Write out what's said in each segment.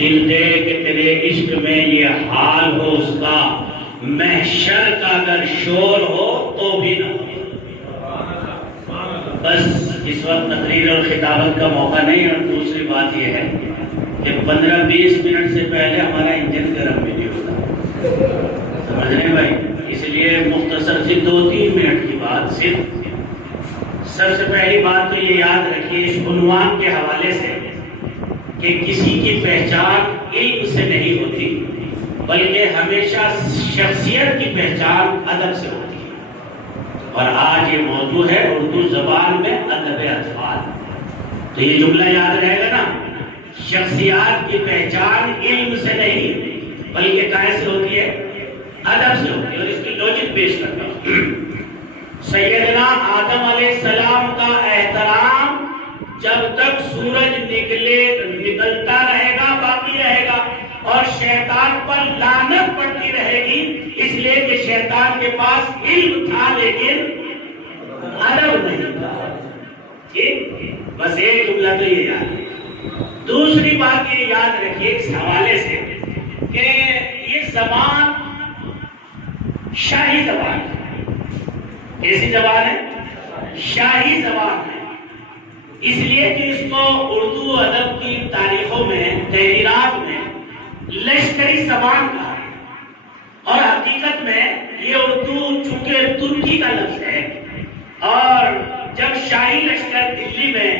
دل دے کہ تیرے عشق میں یہ حال ہو اس کا، محشر کا اگر شور ہو تو بھی نہ ہو۔ بس اس وقت تقریر اور خطابت کا موقع نہیں، اور دوسری بات یہ ہے کہ 15-20 منٹ سے پہلے ہمارا انجن گرم بھی نہیں ہوتا، سمجھ رہے ہیں بھائی؟ اس لیے مختصر سی 2-3 منٹ کی بات صرف۔ سب سے پہلی بات تو یہ یاد رکھیے اس عنوان کے حوالے سے کہ کسی کی پہچان علم سے نہیں ہوتی، بلکہ ہمیشہ شخصیت کی پہچان ادب سے ہوتی ہے۔ اور آج یہ موضوع ہے اردو زبان میں ادب اطفال، تو یہ جملہ یاد رہے گا نا، شخصیات کی پہچان علم سے نہیں بلکہ کہاں سے ہوتی ہے؟ ادب سے ہوتی ہے۔ اور اس کی لوجک پیش کرتا ہوں۔ سیدنا آدم علیہ السلام کا احترام جب تک سورج نکلتا رہے گا باقی رہے گا، اور شیطان پر لعنت پڑتی رہے گی، اس لیے کہ شیطان کے پاس علم تھا لیکن ادب نہیں تھا۔ بس ایک جملہ تو یہ یاد ہے۔ دوسری بات یہ یاد رکھیے اس حوالے سے کہ یہ زبان شاہی زبان ہے۔ کیسی زبان ہے؟ شاہی زبان ہے۔ اس لیے کہ اس کو اردو ادب کی تاریخوں میں، تحریرات میں لشکری زبان کہا ہے، اور حقیقت میں یہ اردو چونکہ ترکی کا لفظ ہے، اور جب شاہی لشکر دلی میں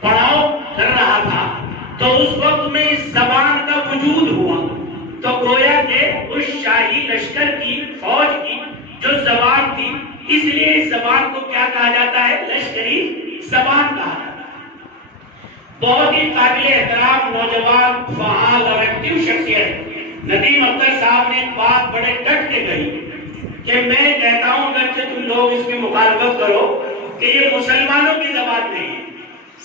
پڑاؤ کر رہا تھا تو اس وقت میں اس زبان کا وجود ہوا، تو گویا کہ اس شاہی لشکر کی فوج کی جو زبان تھی، اس لیے اس زبان کو کیا کہا جاتا ہے؟ لشکری زبان کہا جاتا ہے۔ بہت ہی قابل احترام نوجوان فعال اور ایکٹیو شخصیت ندیم اختر صاحب نے بات بڑے ڈٹ کے کہی کہ میں کہتا ہوں اگرچہ تم لوگ اس کی مخالفت کرو کہ یہ مسلمانوں کی زبان نہیں ہے،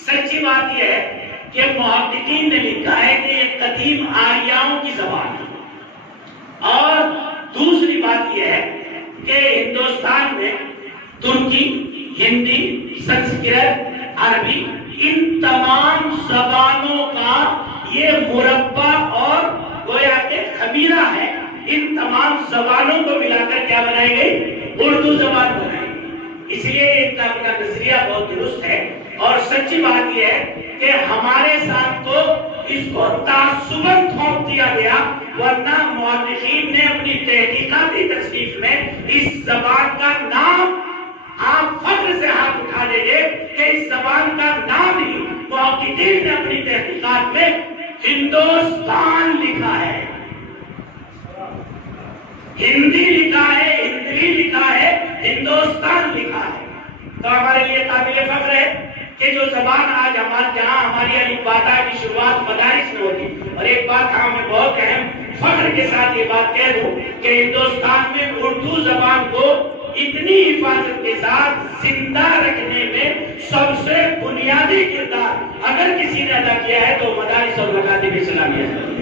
سچی بات یہ ہے کہ محققین نے لکھا ہے کہ یہ قدیم آریاؤں کی زبان ہے۔ اور دوسری بات یہ ہے کہ ہندوستان میں ترکی، ہندی، سنسکرت، عربی، ان تمام زبانوں کا یہ مربع اور گویا کہ خمیرہ ہے۔ ان تمام زبانوں کو ملا کر کیا بنائی گئی؟ اردو زبان بنائی گئی۔ اس لیے ان کا اپنا نظریہ بہت درست ہے، اور سچی بات یہ ہے کہ ہمارے ساتھ تو اس کو تعصباً تھوپ دیا گیا، ورنہ مؤرخین نے اپنی تحقیقاتی تصنیف میں اس زبان کا نام، آپ فخر سے ہاتھ اٹھا دیں گے کہ اس زبان کا نام ہی محققین نے اپنی تحقیقات میں ہندوستان لکھا ہے، ہندی لکھا ہے، ہندی لکھا ہے، ہندوستان لکھا ہے۔ تو ہمارے لیے قابل فخر ہے کہ جو زبان آج جہاں ہماری الفبا کی شروعات مدارس میں ہوتی، اور ایک بات ہمیں بہت اہم فخر کے ساتھ یہ بات کہہ دوں کہ ہندوستان میں اردو زبان کو اتنی حفاظت کے ساتھ زندہ رکھنے میں سب سے بنیادی کردار اگر کسی نے ادا کیا ہے تو مدارس اور مکاتب اسلامیہ ہے۔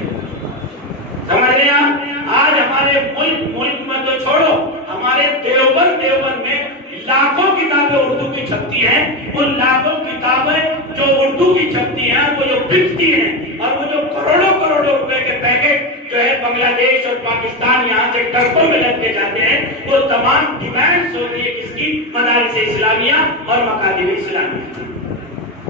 سمجھ رہے ہیں؟ آج ہمارے ملک میں تو چھوڑو، ہمارے دیوبند میں لاکھوں کتابیں اردو کی چھپتی ہیں۔ ان لاکھوں کتابیں جو اردو کی چھپتی ہیں، وہ جو بکتی ہیں، اور وہ جو کروڑوں روپے کے پیکٹ جو ہے بنگلہ دیش اور پاکستان یہاں سے ٹرکوں میں لگ کے جاتے ہیں، وہ تمام ڈیمانڈز ہوتی ہے کس کی؟ مدارس اسلامیہ اور مکاتب اسلامیہ۔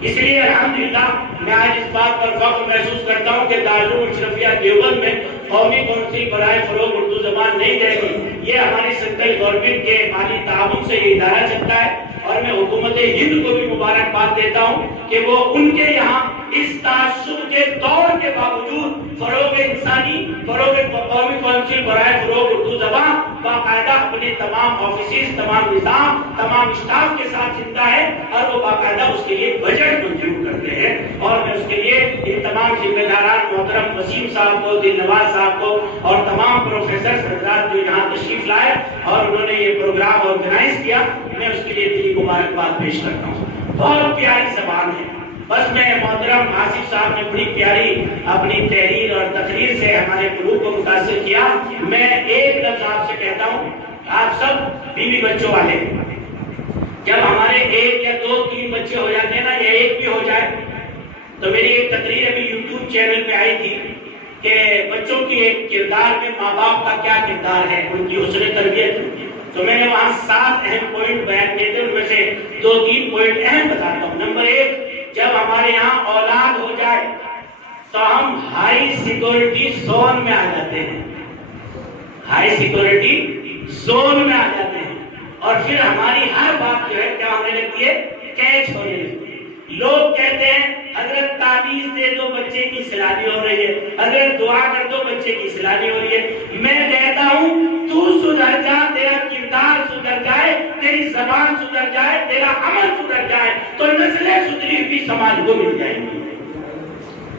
اس لیے الحمدللہ میں آج اس بات پر فخر محسوس کرتا ہوں کہ دارالعلوم اشرفیہ دیوبند میں قومی کونسل برائے فروغ اردو زبان نہیں رہے گی۔ یہ ہماری سینٹرل گورنمنٹ کے مالی تعاون سے یہ ادارہ چلتا ہے، اور میں حکومت ہند کو بھی مبارکباد دیتا ہوں کہ وہ ان کے یہاں اس تعصب کے دور کے باوجود فروغ انسانی، فروغ قومی کونسل برائے فروغ اردو زبان باقاعدہ اپنے تمام آفیسز، تمام نظام، تمام اسٹاف کے ساتھ زندہ ہے، اور وہ باقاعدہ اس کے لیے بجٹ منظور کرتے ہیں۔ اور میں اس کے لیے ان تمام ذمہ داران محترم وسیم صاحب کو، دل نواز صاحب کو، اور تمام پروفیسر حضرات جو یہاں تشریف لائے اور انہوں نے یہ پروگرام آرگنائز کیا، میں اس کے لیے دلی مبارکباد پیش کرتا ہوں۔ بہت پیاری زبان ہے۔ بس میں محترم آصف صاحب نے بڑی پیاری اپنی تحریر اور تقریر سے ہمارے قلوب کو متاثر کیا۔ میں ایک لفظ آپ سے کہتا ہوں، آپ سب بیوی بچوں والے، جب ہمارے 1 یا 2 3 بچے ہو جاتے ہیں نا، یا ایک بھی ہو جائے تو میری ایک تقریر ابھی یوٹیوب چینل پہ آئی تھی کہ بچوں کی ایک کردار میں ماں باپ کا کیا کردار ہے، ان کی حسن تربیت. تو میں نے وہاں 7 اہم پوائنٹ بیان کیے تھے، ان میں سے 2-3 پوائنٹ اہم بتاتا ہوں. نمبر 1، جب ہمارے یہاں اولاد ہو جائے تو ہم ہائی سیکورٹی زون میں آ جاتے ہیں، ہائی سیکورٹی زون میں آ جاتے ہیں، اور پھر ہماری ہر بات جو ہے کیا ہونے لگتی ہے، کیچ ہونے لگتی ہے. لوگ کہتے ہیں حضرت تعویذ دے دو بچے کی سلانی ہو رہی ہے، حضرت دعا کر دو بچے کی سلانی ہو رہی ہے. میں کہتا ہوں تو سدھر جا، تیرا کردار سدھر جائے، تیری زبان سدھر جائے، تیرا عمل سدھر جائے تو نسلیں سدھری ہوئی سماج کو مل جائیں گی.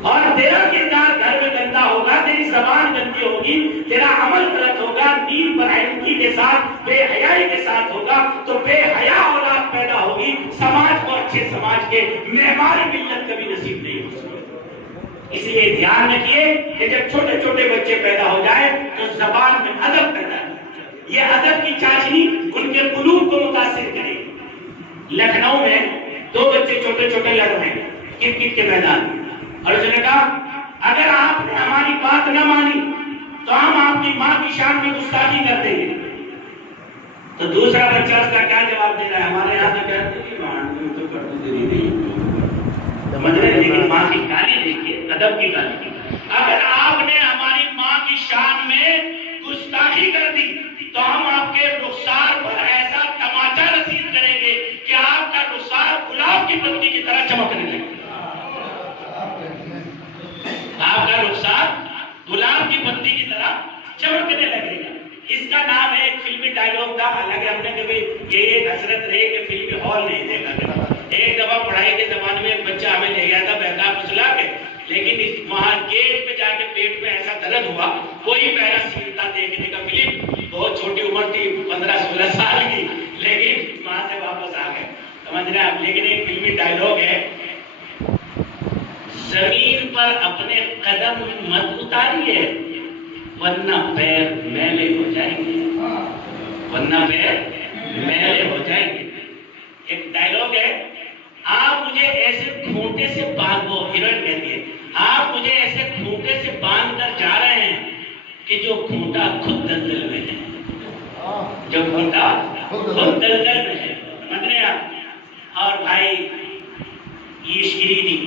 اور تیرا کردار گھر میں گندا ہوگا، تیری زبان گندی ہوگی، تیرا عمل غلط ہوگا، دین پر آئیدگی کے ساتھ، بے حیائی کے ساتھ ہوگا، تو بے حیا اولاد پیدا ہوگی، سماج کو اچھے سماج کے معمار ملت کبھی نصیب نہیں ہو سکے. اس لیے دھیان رکھیے کہ جب چھوٹے چھوٹے بچے پیدا ہو جائے تو زبان میں ادب پیدا ہو. یہ ادب کی چاشنی ان کے قلوب کو متاثر کرے گی. لکھنؤ میں 2 بچے چھوٹے چھوٹے لڑ رہے ہیں کرکٹ کے میدان میں، اور اس نے کہا اگر آپ نے ہماری بات نہ مانی تو ہم آپ کی ماں کی شان میں گستاخی کر دیں گے. تو دوسرا بچہ اس کا کیا جواب دے رہا ہے، ہمارے یہاں تو کہتے ہیں تو کر دو دے دی، سمجھ رہے ہیں، لیکن ماں کی گالی دیکھیے، ادب کی گالی. اگر آپ نے ہماری ماں کی شان میں گستاخی کر دی تو ہم آپ کے رخسار پر ایسا تماچا رسید کریں گے کہ آپ کا رخسار گلاب کی پتی کی طرح چمکنے لگے. آپ کا رخسار گلاب کی پتی کی طرح چمکنے لگے گا. اس کا نام ہے، ایک فلمی ڈائیلاگ تھا، حالانکہ ہم نے کبھی یہ ایک حسرت رہی کہ فلمی ہال نہیں دیکھا. ایک دفعہ پڑھائی کے زمانے میں ایک بچہ ہمیں لے گیا تھا بہتا پھسلا کے، لیکن وہاں گیٹ پہ جا کے پیٹ میں ایسا درد ہوا، کوئی پہلا سین تھا دیکھنے کا. فلم بہت چھوٹی عمر تھی، 15-16 سال کی، لیکن وہاں سے واپس آ گئے، سمجھ رہے آپ. لیکن ایک فلمی ڈائیلاگ ہے، زمین پر اپنے قدم مت اتاریے ورنہ پیر میلے ہو جائیں گے، ورنہ پیر میلے ہو جائیں گے. ایک ڈائیلاگ ہے، آپ مجھے ایسے کھوٹے سے باندھو، ہیروئن کہتی ہے، آپ مجھے ایسے کھوٹے سے باندھ کر جا رہے ہیں کہ جو کھوٹا خود دلدل میں ہے، جو کھوٹا خود دلدل میں ہے. سمجھ رہے ہیں آپ. اور بھائی یہ شیرینی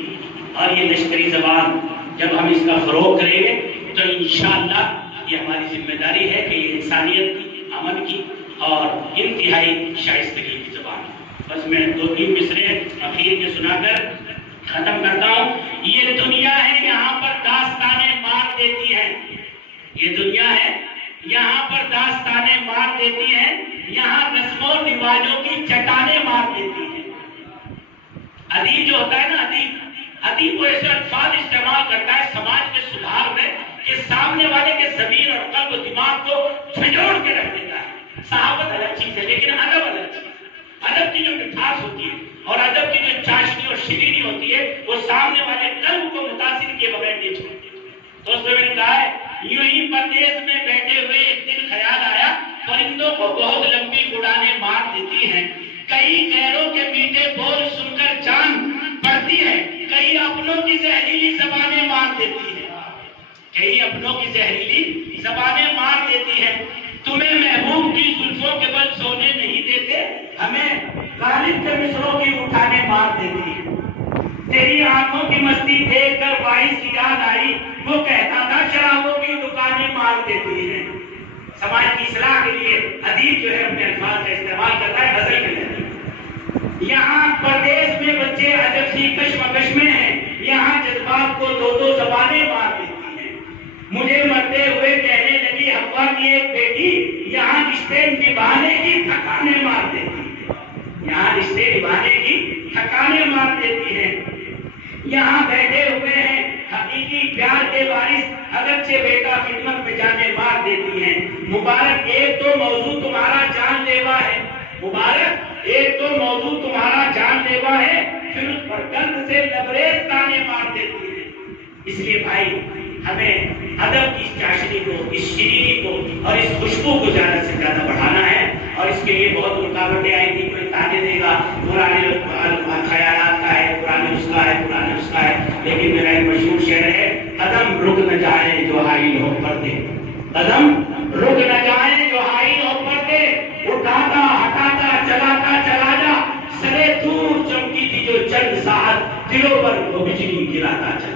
اور یہ لشکری زبان جب ہم اس کا فروغ کریں گے تو انشاءاللہ یہ ہماری ذمہ داری ہے کہ یہ انسانیت کی، امن کی اور انتہائی شائستگی کی زبان ہے. بس میں 2-3 مصرے اخیر کے سنا کر ختم کرتا ہوں. یہ دنیا ہے یہاں پر داستانیں مار دیتی ہیں، یہ دنیا ہے یہاں پر داستانیں مار دیتی ہیں، یہاں رسم و رواجوں کی چٹانیں مار دیتی ہیں. ادیب جو ہوتا ہے نا، ادیب وہ ایسے الفاظ استعمال کرتا ہے سماج کے سدھار میں کہ سامنے والے کے ضمیر اور قلب و دماغ کو جھنجھوڑ کے رکھ دیتا ہے. صحافت الگ چیز ہے لیکن ادب الگ چیز ہے. ادب کی جو مٹھاس ہوتی ہے اور ادب کی جو چاشنی اور شیرینی ہوتی ہے وہ سامنے والے قلب کو متاثر کیے بغیر نہیں چھوڑتی. تو اس میں نے کہا ہے، یوں ہی پردیس میں بیٹھے ہوئے ایک دن خیال آیا، پرندوں کو بہت لمبی اڑانیں مار دیتی ہیں، کئی غیروں کے میٹھے بول سن کر جان پڑتی ہے، کئی اپنوں کی زہریلی زبانیں مار دیتی ہے، کئی اپنوں کی زہریلی زبانیں مار دیتی ہے. تمہیں محبوب کی زلفوں کے بل سونے نہیں دیتے، ہمیں غالب کے مصروں کی اٹھانے مار دیتی ہے. تیری آنکھوں کی مستی دیکھ کر وائس کی یاد آئی، وہ کہتا تھا شرابوں کی دکانیں مار دیتی ہیں. سماج کی اصلاح کے لیے ادیب جو ہے اپنے الفاظ کا استعمال کرتا ہے غزل کے لیے. یہاں پردیس میں بچے عجب سی کشمکش میں ہیں، یہاں جذبات کو 2 زبانیں مار دیتی ہیں. مجھے مرتے ہوئے کہنے لگی حوا کی ایک بیٹی، یہاں رشتے نبھانے کی تھکانے مار دیتی ہے، یہاں رشتے نبھانے کی تھکانے مار دیتی ہے. یہاں بیٹھے ہوئے ہیں حقیقی پیار کے وارث، اگرچہ بیٹا خدمت میں جانے مار دیتی ہیں. مبارک ایک تو موضوع تمہارا جان لیوا ہے، مبارک ایک تو موضوع تمہارا جان لیوا ہے، پھر اس پر گند سے لبریز تانے مار دیتی ہے. اس لیے بھائی ہمیں ادب کی چاشنی کو، اس شیرینی کو اور اس خوشبو کو زیادہ سے زیادہ بڑھانا ہے، اور اس کے لیے بہت رکاوٹیں آئی تھی. کوئی تانے دے گا پرانے خیالات کا ہے، پرانے اس کا ہے، پرانے اس کا ہے، جو حائل ہو پردے، قدم رک نہ جائیں جو حائل ہو پردے، اٹھاتا ہٹاتا چلاتا چلا جا، سرے دور چمکی تھی جو چند ساعت، دلوں پر وہ بجلی گراتا چلا